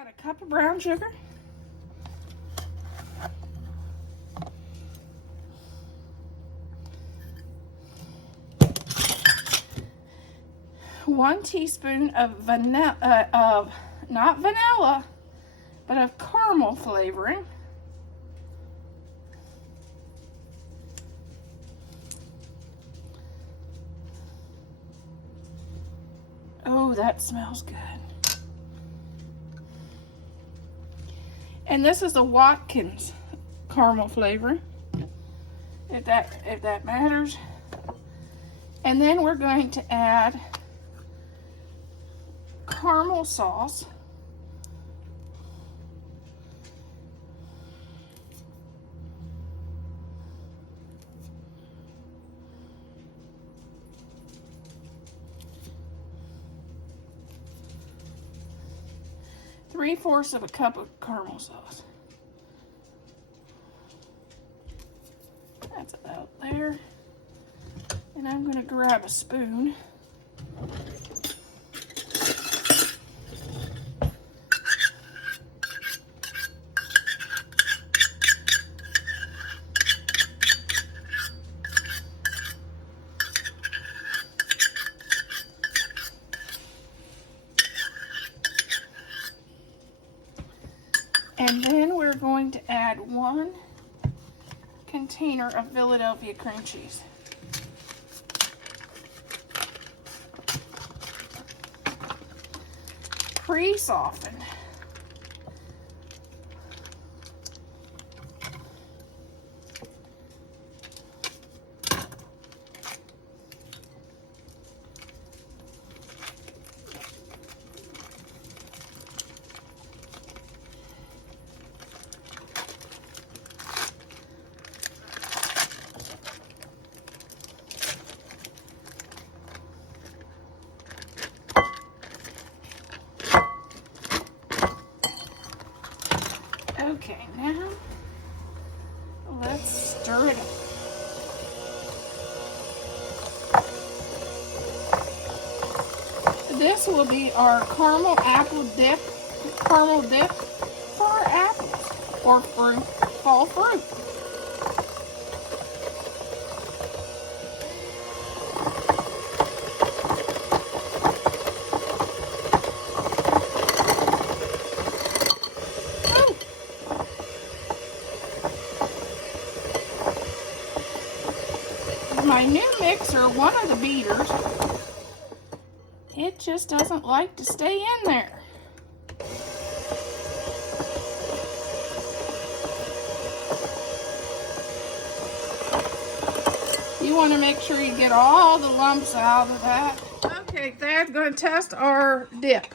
Add a cup of brown sugar. One teaspoon of vanilla, not vanilla, but of caramel flavoring. Oh, that smells good. And this is a Watkins caramel flavor, if that matters. And then we're going to add caramel sauce. Three-fourths of a cup of caramel sauce. That's about there. And I'm going to grab a spoon. And then we're going to add 1 container of Philadelphia cream cheese. Pre-softened. Okay, now let's stir it up. This will be our caramel dip for our apples or fruit, fall fruit. My new mixer, one of the beaters, it just doesn't like to stay in there. You want to make sure you get all the lumps out of that. Okay, Thad's going to test our dip.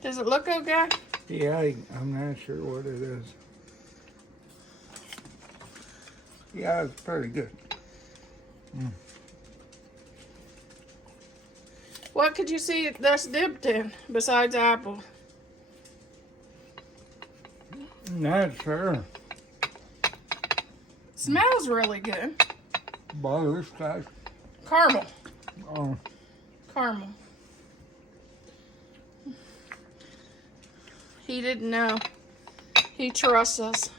Does it look okay? Yeah, I'm not sure what it is. Yeah, it's pretty good. What could you see that's dipped in besides apple? Not sure. Smells really good. Butterscotch. Caramel. Oh, Caramel. He didn't know. He trusts us.